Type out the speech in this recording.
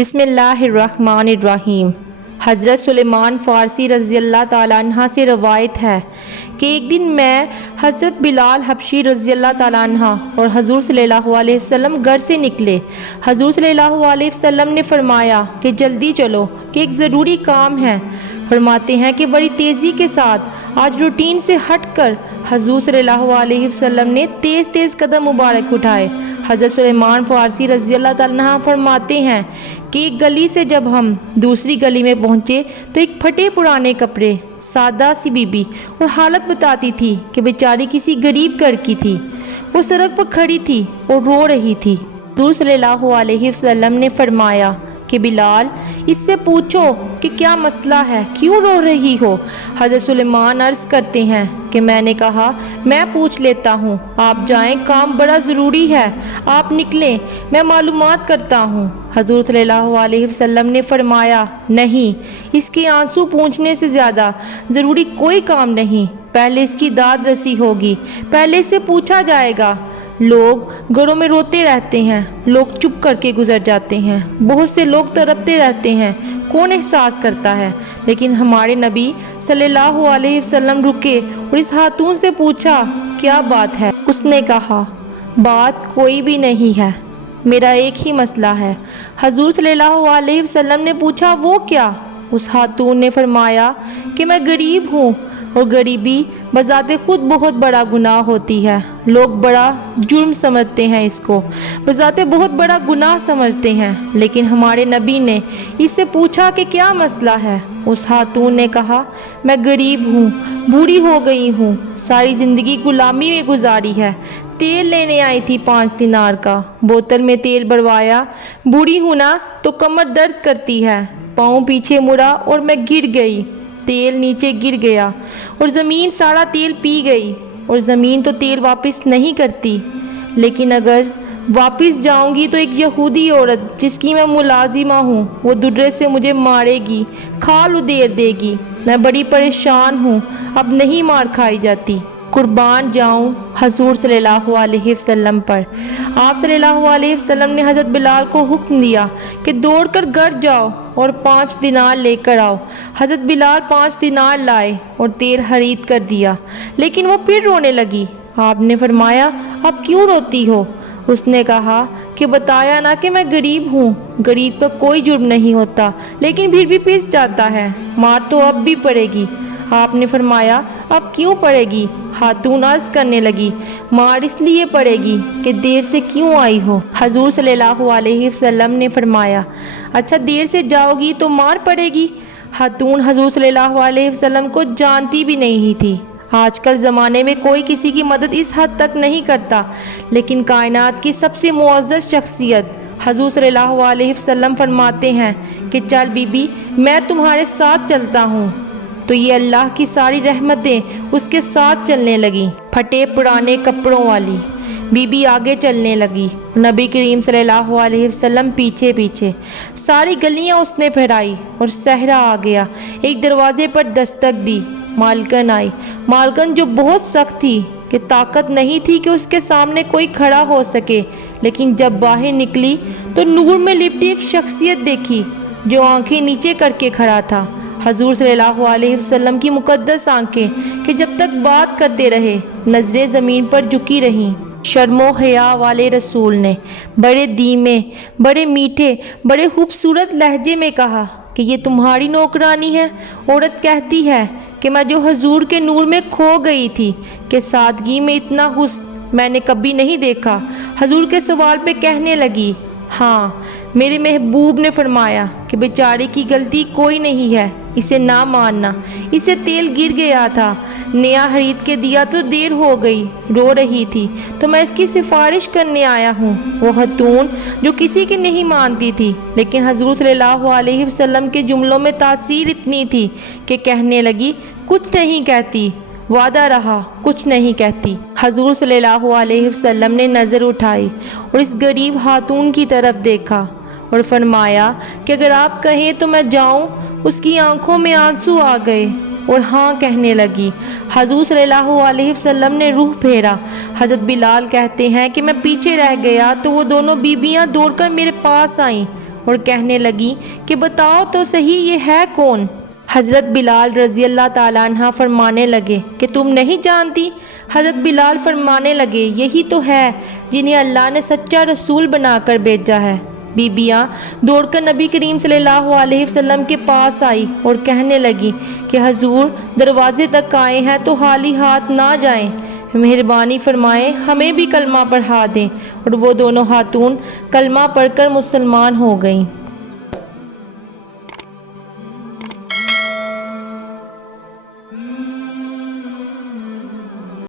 बिस्मिल्लाहिर्रहमानिर्रहीम। हज़रत सुलेमान फ़ारसी रज़ी अल्लाह ताला अन्हा से रवायत है कि एक दिन मैं, हज़रत बिलाल हबशी रज़ी अल्लाह ताला अन्हा और हजूर सल्लल्लाहु अलैहि वसल्लम घर से निकले। हजूर सल्लल्लाहु अलैहि वसल्लम ने फरमाया कि जल्दी चलो कि एक ज़रूरी काम है। फरमाते हैं कि बड़ी तेज़ी के साथ आज रूटीन से हटकर हजूर सल्लल्लाहु अलैहि वसल्लम ने तेज़ तेज़ कदम मुबारक उठाए। हज़रत सुलेमान फ़ारसी रज़ी अल्लाह ताला अन्हा फरमाते हैं कि एक गली से जब हम दूसरी गली में पहुँचे तो एक फटे पुराने कपड़े, सादा सी बीबी और हालत बताती थी कि बेचारी किसी गरीब घर की थी। वो सड़क पर खड़ी थी और रो रही थी। हज़ूर सल्लल्लाहु अलैहि वसल्लम ने फरमाया कि बिलाल, इससे पूछो कि क्या मसला है, क्यों रो रही हो। हज़रत सुलेमान अर्ज़ करते हैं कि मैंने कहा मैं पूछ लेता हूँ, आप जाएं, काम बड़ा ज़रूरी है, आप निकलें, मैं मालूमात करता हूँ। हज़ूर सल्लल्लाहु अलैहि वसल्लम ने फरमाया, नहीं, इसके आंसू पूंछने से ज़्यादा ज़रूरी कोई काम नहीं। पहले इसकी दाद रसी होगी, पहले इससे पूछा जाएगा। लोग घरों में रोते रहते हैं, लोग चुप करके गुजर जाते हैं, बहुत से लोग तड़पते रहते हैं, कौन एहसास करता है। लेकिन हमारे नबी सल्लल्लाहु अलैहि वसल्लम रुके और इस खातून से पूछा, क्या बात है। उसने कहा, बात कोई भी नहीं है, मेरा एक ही मसला है। हजूर सल्लल्लाहु अलैहि वसल्लम ने पूछा, वो क्या। उस खातून ने फरमाया कि मैं गरीब हूँ और गरीबी बज़ाते खुद बहुत बड़ा गुनाह होती है। लोग बड़ा जुर्म समझते हैं, इसको बज़ाते बहुत बड़ा गुनाह समझते हैं। लेकिन हमारे नबी ने इससे पूछा कि क्या मसला है। उस खातून ने कहा, मैं गरीब हूँ, बूढ़ी हो गई हूँ, सारी ज़िंदगी गुलामी में गुजारी है। तेल लेने आई थी 5 दिनार का, बोतल में तेल भरवाया। बूढ़ी हूँ ना तो कमर दर्द करती है, पाँव पीछे मुड़ा और मैं गिर गई, तेल नीचे गिर गया और ज़मीन सारा तेल पी गई। और ज़मीन तो तेल वापस नहीं करती, लेकिन अगर वापस जाऊंगी तो एक यहूदी औरत जिसकी मैं मुलाजिमा हूँ वो दुर्रे से मुझे मारेगी, खाल उधेड़ देगी। मैं बड़ी परेशान हूँ, अब नहीं मार खाई जाती। कुर्बान जाऊँ हजूर सल्लल्लाहु अलैहि वसल्लम पर। आप सल्लल्लाहु अलैहि वसल्लम ने हज़रत बिलाल को हुक्म दिया कि दौड़कर घर जाओ और 5 दिनार लेकर आओ। हज़रत बिलाल 5 दिनार लाए और तेल खरीद कर दिया, लेकिन वो फिर रोने लगी। आपने फरमाया, अब क्यों रोती हो। उसने कहा कि बताया ना कि मैं गरीब हूँ, गरीब का कोई जुर्म नहीं होता, लेकिन फिर भी पिस जाता है, मार तो अब भी पड़ेगी। आपने फरमाया, अब क्यों पड़ेगी। खातून अर्ज करने लगी, मार इसलिए पड़ेगी कि देर से क्यों आई हो। हजूर सल्लल्लाहु अलैहि वसल्लम ने फरमाया, अच्छा देर से जाओगी तो मार पड़ेगी। खातून हजूर सल्लल्लाहु अलैहि वसल्लम को जानती भी नहीं थी। आजकल ज़माने में कोई किसी की मदद इस हद तक नहीं करता, लेकिन कायनात की सबसे मुअज़्ज़ज़ शख्सियत हजूर सल्लल्लाहु अलैहि वसल्लम फरमाते हैं कि चल बीबी, मैं तुम्हारे साथ चलता हूँ। तो ये अल्लाह की सारी रहमतें उसके साथ चलने लगी। फटे पुराने कपड़ों वाली बीबी आगे चलने लगी, नबी करीम सल्लल्लाहु अलैहि वसल्लम पीछे पीछे। सारी गलियां उसने फहराई और सहरा आ गया। एक दरवाजे पर दस्तक दी, मालकन आई। मालकन जो बहुत सख्त थी कि ताकत नहीं थी कि उसके सामने कोई खड़ा हो सके, लेकिन जब बाहर निकली तो नूर में लिपटी एक शख्सियत देखी जो आंखें नीचे करके खड़ा था। हजूर सल्लल्लाहु अलैहि वसल्लम की मुकद्दस आंखें कि जब तक बात करते रहे नजरें ज़मीन पर झुकी रहीं। शर्मो हया वाले रसूल ने बड़े धीमे, बड़े मीठे, बड़े खूबसूरत लहजे में कहा कि ये तुम्हारी नौकरानी है। औरत कहती है कि मैं जो हजूर के नूर में खो गई थी कि सादगी में इतना हुस्न मैंने कभी नहीं देखा। हजूर के सवाल पे कहने लगी, हाँ, मेरे महबूब ने फरमाया कि बेचारे की गलती कोई नहीं है, इसे ना मानना, इसे तेल गिर गया था, नया खरीद के दिया तो देर हो गई, रो रही थी तो मैं इसकी सिफारिश करने आया हूँ। वो खतून जो किसी की नहीं मानती थी, लेकिन हजूर सल्लल्लाहु अलैहि वसल्लम के जुमलों में तासीर इतनी थी कि कहने लगी, कुछ नहीं कहती, वादा रहा, कुछ नहीं कहती। हजूर सल्लल्लाहु अलैहि वसल्लम ने नज़र उठाई और इस गरीब खातून की तरफ देखा और फरमाया कि अगर आप कहें तो मैं जाऊं। उसकी आंखों में आंसू आ गए और हाँ कहने लगी। हजूर सल्लल्लाहु अलैहि वसल्लम ने रूह फेरा। हज़रत बिलाल कहते हैं कि मैं पीछे रह गया तो वो दोनों बीबियां दौड़कर मेरे पास आईं اور کہنے لگی کہ بتاؤ تو صحیح یہ ہے کون؟ حضرت بلال رضی اللہ تعالیٰ عنہ فرمانے لگے کہ تم نہیں جانتی؟ حضرت بلال فرمانے لگے یہی تو ہے جنہیں اللہ نے سچا رسول بنا کر بھیجا ہے۔ بیبیاں دوڑ کر نبی کریم صلی اللہ علیہ وسلم کے پاس آئی اور کہنے لگی کہ حضور دروازے تک آئے ہیں تو خالی ہاتھ نہ جائیں، مہربانی فرمائیں ہمیں بھی کلمہ پڑھا دیں، اور وہ دونوں خاتون کلمہ پڑھ کر مسلمان ہو گئیں۔